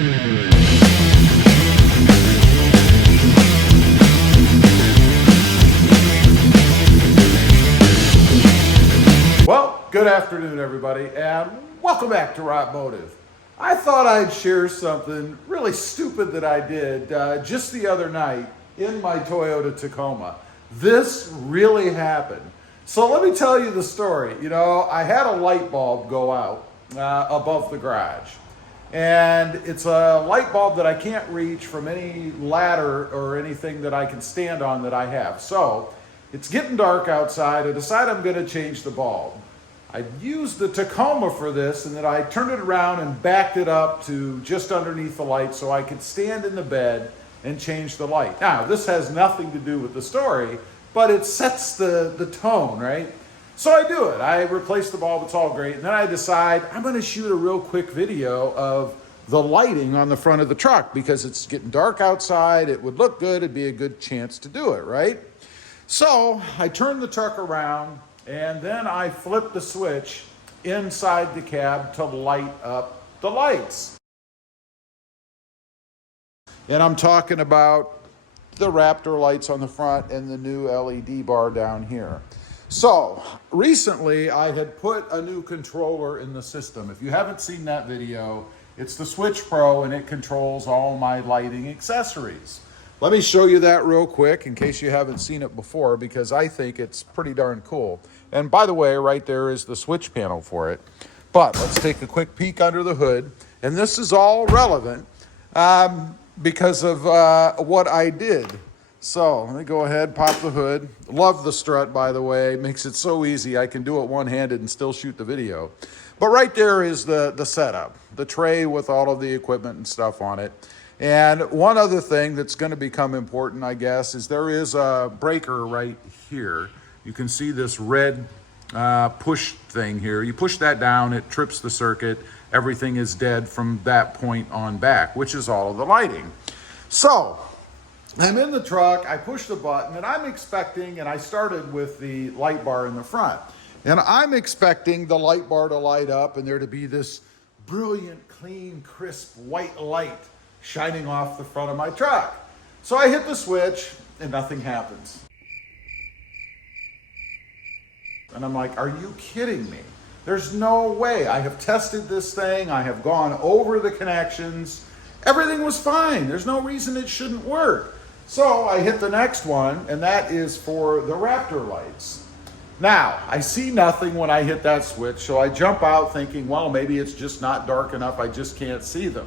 Well, good afternoon, everybody, and welcome back to RobMotive. I thought I'd share something really stupid that I did just the other night in my Toyota Tacoma. This really happened. So let me tell you the story. You know, I had a light bulb go out above the garage. And it's a light bulb that I can't reach from any ladder or anything that I can stand on that I have. So it's getting dark outside. I decide I'm going to change the bulb. I used the Tacoma for this, and then I turned it around and backed it up to just underneath the light so I could stand in the bed and change the light. Now, this has nothing to do with the story, but it sets the tone, right? So I do it. I replace the bulb, it's all great, and then I decide I'm going to shoot a real quick video of the lighting on the front of the truck because it's getting dark outside, it would look good, it'd be a good chance to do it, right? So I turn the truck around, and then I flip the switch inside the cab to light up the lights. And I'm talking about the Raptor lights on the front and the new LED bar down here. So recently I had put a new controller in the system. If you haven't seen that video, it's the Switch Pro and it controls all my lighting accessories. Let me show you that real quick in case you haven't seen it before because I think it's pretty darn cool. And by the way, right there is the switch panel for it. But let's take a quick peek under the hood. And this is all relevant because of what I did. So let me go ahead, pop the hood. Love the strut, by the way. Makes it so easy. I can do it one-handed and still shoot the video. But right there is the setup, the tray with all of the equipment and stuff on it. And one other thing that's going to become important, I guess, is there is a breaker right here. You can see this red push thing here. You push that down, it trips the circuit. Everything is dead from that point on back, which is all of the lighting. So I'm in the truck, I push the button, and I'm expecting, and I started with the light bar in the front, and I'm expecting the light bar to light up and there to be this brilliant, clean, crisp white light shining off the front of my truck. So I hit the switch and nothing happens. And I'm like, are you kidding me? There's no way. I have tested this thing. I have gone over the connections. Everything was fine. There's no reason it shouldn't work. So I hit the next one, and that is for the Raptor lights. Now, I see nothing when I hit that switch, so I jump out thinking, well, maybe it's just not dark enough. I just can't see them.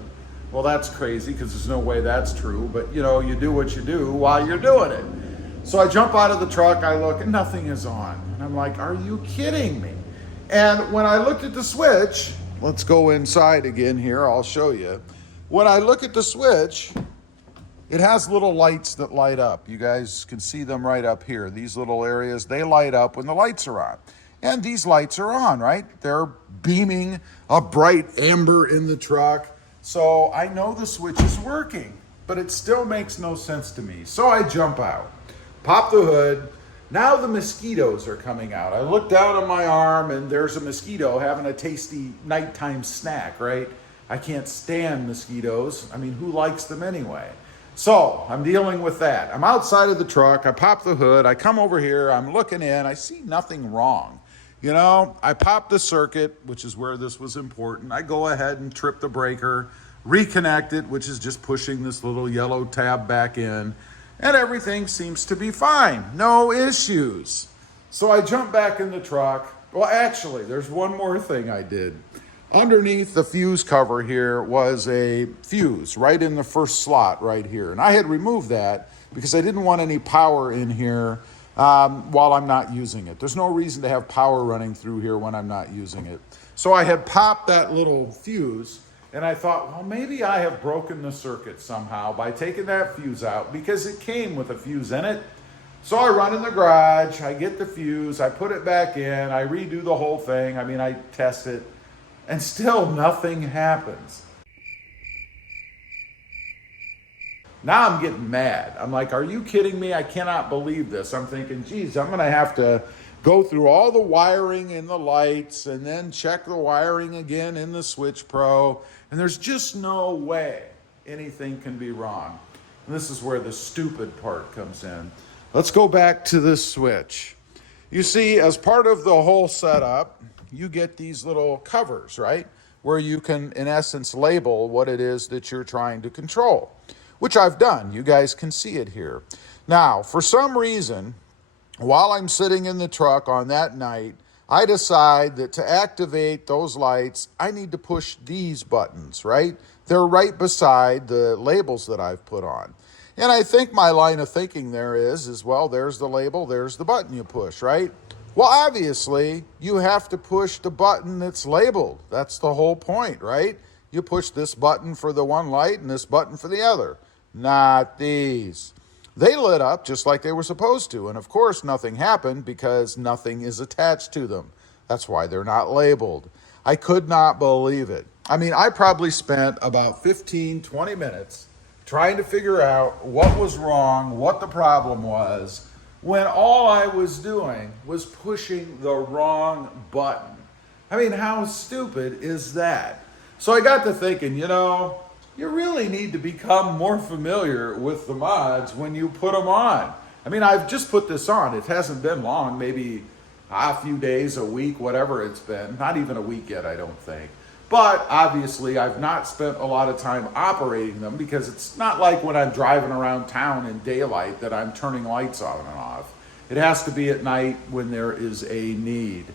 Well, that's crazy because there's no way that's true, but you know, you do what you do while you're doing it. So I jump out of the truck, I look, and nothing is on. And I'm like, are you kidding me? And when I looked at the switch, let's go inside again here, I'll show you. When I look at the switch, it has little lights that light up. You guys can see them right up here. These little areas, they light up when the lights are on. And these lights are on, right? They're beaming a bright amber in the truck. So I know the switch is working, but it still makes no sense to me. So I jump out, pop the hood. Now the mosquitoes are coming out. I look down on my arm and there's a mosquito having a tasty nighttime snack, right? I can't stand mosquitoes. I mean, who likes them anyway? So I'm dealing with that. I'm outside of the truck. I pop the hood. I come over here. I'm looking in. I see nothing wrong. You know, I pop the circuit, which is where this was important. I go ahead and trip the breaker, reconnect it, which is just pushing this little yellow tab back in, and everything seems to be fine. No issues. So I jump back in the truck. Well, actually, there's one more thing I did. Underneath the fuse cover here was a fuse right in the first slot right here. And I had removed that because I didn't want any power in here while I'm not using it. There's no reason to have power running through here when I'm not using it. So I had popped that little fuse and I thought, well, maybe I have broken the circuit somehow by taking that fuse out because it came with a fuse in it. So I run in the garage, I get the fuse, I put it back in, I redo the whole thing. I mean, I test it and still nothing happens. Now I'm getting mad. I'm like, are you kidding me? I cannot believe this. I'm thinking, geez, I'm gonna have to go through all the wiring in the lights and then check the wiring again in the Switch Pro. And there's just no way anything can be wrong. And this is where the stupid part comes in. Let's go back to this switch. You see, as part of the whole setup, you get these little covers, right? Where you can, in essence, label what it is that you're trying to control, which I've done. You guys can see it here. Now, for some reason, while I'm sitting in the truck on that night, I decide that to activate those lights, I need to push these buttons, right? They're right beside the labels that I've put on. And I think my line of thinking there is well, there's the label, there's the button you push, right? Well, obviously, you have to push the button that's labeled. That's the whole point, right? You push this button for the one light and this button for the other. Not these. They lit up just like they were supposed to. And of course, nothing happened because nothing is attached to them. That's why they're not labeled. I could not believe it. I mean, I probably spent about 15, 20 minutes trying to figure out what was wrong, what the problem was, when all I was doing was pushing the wrong button. I mean, how stupid is that? So I got to thinking, you really need to become more familiar with the mods when you put them on. I mean, I've just put this on. It hasn't been long, maybe a few days, a week, whatever it's been. Not even a week yet, I don't think. But obviously, I've not spent a lot of time operating them because it's not like when I'm driving around town in daylight that I'm turning lights on and off. It has to be at night when there is a need.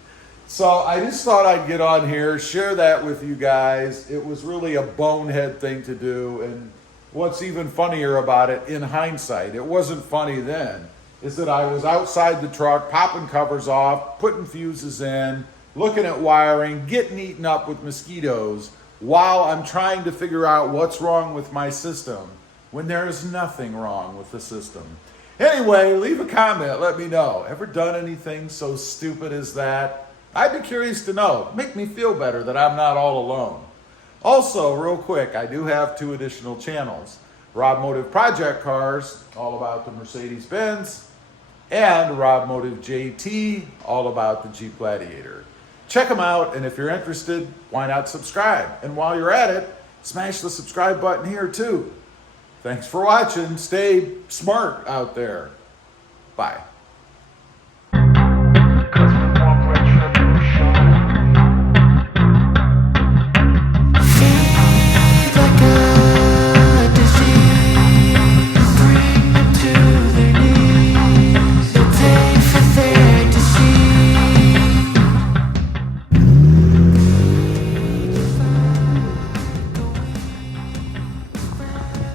So I just thought I'd get on here, share that with you guys. It was really a bonehead thing to do. And what's even funnier about it, in hindsight, it wasn't funny then, is that I was outside the truck, popping covers off, putting fuses in, looking at wiring, getting eaten up with mosquitoes while I'm trying to figure out what's wrong with my system when there is nothing wrong with the system. Anyway, leave a comment. Let me know. Ever done anything so stupid as that? I'd be curious to know. Make me feel better that I'm not all alone. Also, real quick, I do have 2 additional channels. RobMotive Project Cars, all about the Mercedes-Benz, and RobMotive JT, all about the Jeep Gladiator. Check them out, and if you're interested, why not subscribe? And while you're at it, smash the subscribe button here too. Thanks for watching. Stay smart out there. Bye.